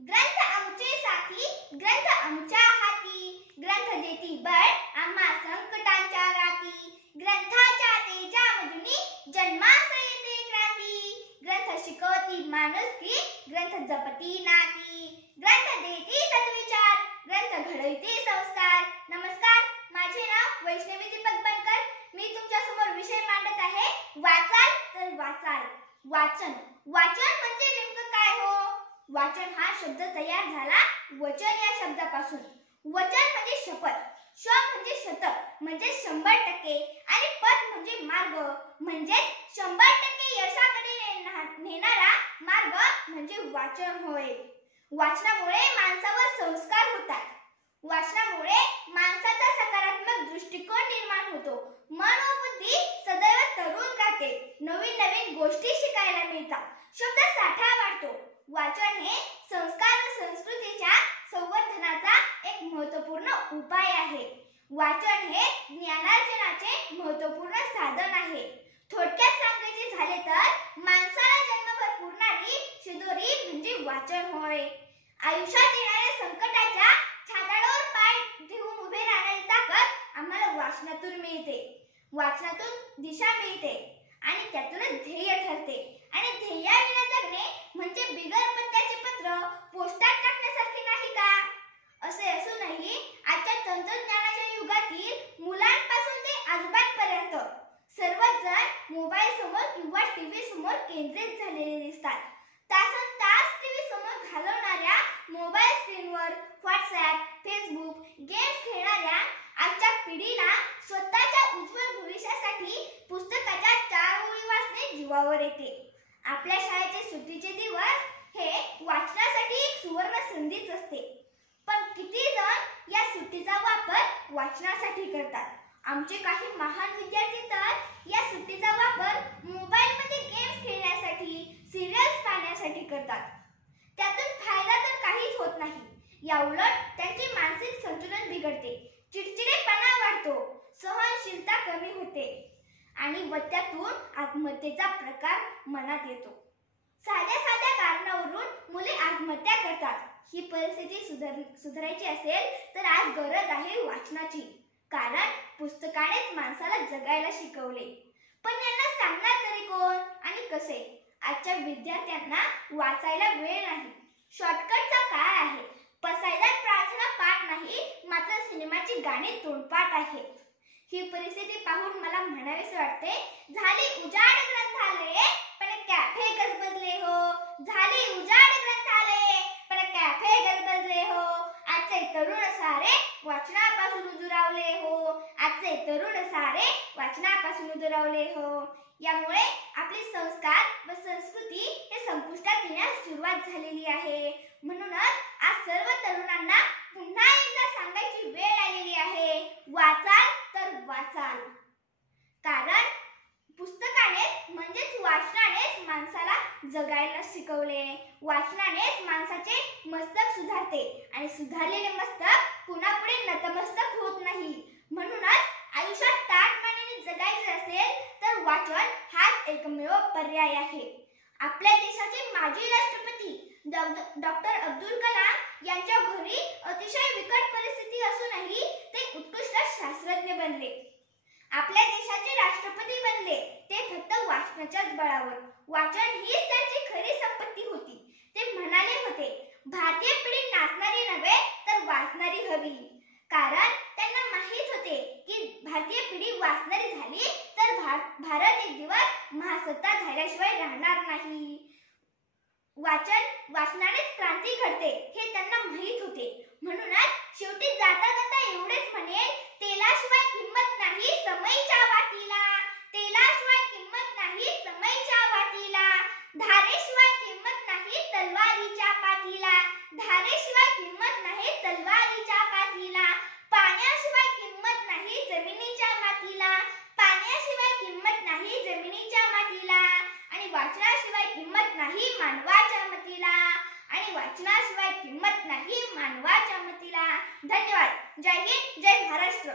ग्रंथ आमचे साथी, ग्रंथ आमच्या हाती, ग्रंथ देती बळ आम्हा संकटांच्या राती, ग्रंथाच्या तेजामधुनी जन्मास येते क्रांती, ग्रंथ शिकवती माणुसकी, ग्रंथ जपती नाती, ग्रंथ देती सद्विचार, ग्रंथ घडविती संस्कार. नमस्कार, माझे नाव वैष्णवी दीपक बनकर. मी तुमच्या समोर विषय मांडत आहे वाचाल तर वाचाल. वाचन म्हणजे नेमकं काय हो? वाचन हा शब्द तयार झाला वचन या शब्दापासून. वचन म्हणजे शपथ, श म्हणजे शतक म्हणजे 100% आणि पथ म्हणजे मार्ग म्हणजे 100% यशाकडे नेणारा मार्ग म्हणजे वाचन होय. वाचनामुळे माणसावर संस्कार होतात. वाचनामुळे माणसाचा सकारात्मक दृष्टिकोन निर्माण होतो. मन व बुद्धी सदैव तरुण राहते. नवीन नवीन गोष्टी शिकायला मिळतात. शब्द साठा वाढतो. वाचन हे संस्कार व संस्कृतीच्या संवर्धनाचा एक महत्त्वपूर्ण उपाय आहे. वाचन हे ज्ञानार्जनाचे महत्त्वपूर्ण साधन आहे. थोडक्यात सांगायचे झाले तर माणसाला जन्मभर पुरणारी शिदोरी म्हणजे वाचन होय. आयुष्यात येणाऱ्या संकटाच्या छाताडावर पाय ठेवून उभे राहण्याची ताकद आम्हाला वाचनातून मिळते. वाचनातून दिशा मिळते आणि त्यातूनच ध्येय ठरते. आणि ध्येयाविना जगणे म्हणजे बिगर पत्त्याचे पत्र पोस्टात टाकण्यासारखे नाही का? असे असूनही आजच्या तंत्रज्ञानाच्या युगातील मुलांपासून ते आजोबांपर्यंत सर्वच जण मोबाईल समोर किंवा टीव्ही समोर केंद्रित झालेले दिसतात. तासनतास टीव्ही समोर घालवणाऱ्या, मोबाईल स्क्रीनवर व्हॉट्सअप, फेसबुक, गेम्स खेळणाऱ्या आजच्या पिढीला स्वतःच्या उज्ज्वल भविष्यासाठी पुस्तकाच्या 4 ओळी वाचणे जीवावर येते. आपल्या शाळेचे सुट्टीचे दिवस हे वाचनासाठी एक सुवर्ण संधीच असते. पण किती जण या सुट्टीचा वापर वाचनासाठी करतात? आमचे काही महान विद्यार्थी तर या सुट्टीचा वापर मोबाईलमध्ये गेम्स खेळण्यासाठी, सिरियल्स पाहण्यासाठी करतात. त्यातून फायदा तर काहीच होत नाही. याउलट त्यांचे मानसिक संतुलन बिघडते, चिडचिडेपणा वाढतो, सहनशीलता कमी होते आणि त्यातून आत्महत्येचा प्रकार मनात येतो. साध्या साध्या कारणावरून मुले आत्महत्या करतात. ही परिस्थिती सुधारायची असेल तर आज गरज आहे वाचनाची. कारण पुस्तकानेच माणसाला जगायला शिकवले. पण यांना सांगणार तरी कोण आणि कसे? आजच्या विद्यार्थ्यांना वाचायला वेळ नाही. शॉर्टकटचा काळ आहे. पसायदान प्रार्थना पाठ नाही, मात्र सिनेमाची गाणी तोंडपाठ आहेत. ही परिस्थिती पाहून मला म्हणावेसे वाटते, झाली उजाड ग्रंथालये पण कॅफे गजबजले हो. झाली उजाड ग्रंथालये पण कॅफे गजबजले हो. आजचे तरुण सारे वाचनापासून दुरावले हो. आजचे तरुण सारे वाचनापासून दुरावले हो. यामुळे आपले संस्कार व संस्कृती हे संपुष्टात येण्यास सुरुवात झालेली आहे. म्हणूनच आज सर्व तरुणांना पुन्हा एकदा सांगायची वेळ आलेली आहे, वाचाल तर वाचाल. कारण पुस्तकाने म्हणजेच वाचनानेच माणसाला जगायला शिकवले. वाचनानेच माणसाचे मस्तक सुधारते आणि सुधारलेले मस्तक पुन्हा पुढे नतमस्तक होत नाही. म्हणूनच आयुष्यात ताठमानेने जगायचे असेल तर वाचन हाच एकमेव पर्याय आहे. आपल्या देशाचे माजी राष्ट्रपती डॉक्टर अब्दुल कलाम यांच्या घरी अतिशय बिकट परिस्थिती असूनही ते उत्कृष्ट शास्त्रज्ञ बनले. आपल्या देशाचे राष्ट्रपती बनले ते फक्त वाचनाच्याच बळावर. वाचन हीच त्यांची खरी संपत्ती होती. ते म्हणाले होते, भारतीय पिढी नाचणारी नव्हे तर वाचणारी हवी. कारण त्यांना माहित होते की भारतीय पिढी वाचणारी झाली तर भारत एक दिवस महासत्ता झाल्याशिवाय राहणार नाही. वाचनानेच क्रांती घडते हे त्यांना माहित होते. म्हणूनच शेवटी जाता जाता एवढेच म्हणेल, तेलाशिवाय किंमत नाही समईच्या वाटीला. तेलाशिवाय किंमत नाही समईच्या वाटीला. धारेशिवाय किंमत नाही तलवारीच्या पाठीला. धारेशिवाय किंमत नाही तलवारीच्या पाठीला. पाण्याशिवाय किंमत नाही जमिनीच्या मातीला. पाण्याशिवाय किंमत नाही जमिनीच्या मातीला. आणि वाचनाशिवाय किंमत नाही मानवाच्या मतीला. आणि वाचनाशिवाय किंमत नाही मानवाच्या मतीला. धन्यवाद. जय हिंद, जय महाराष्ट्र.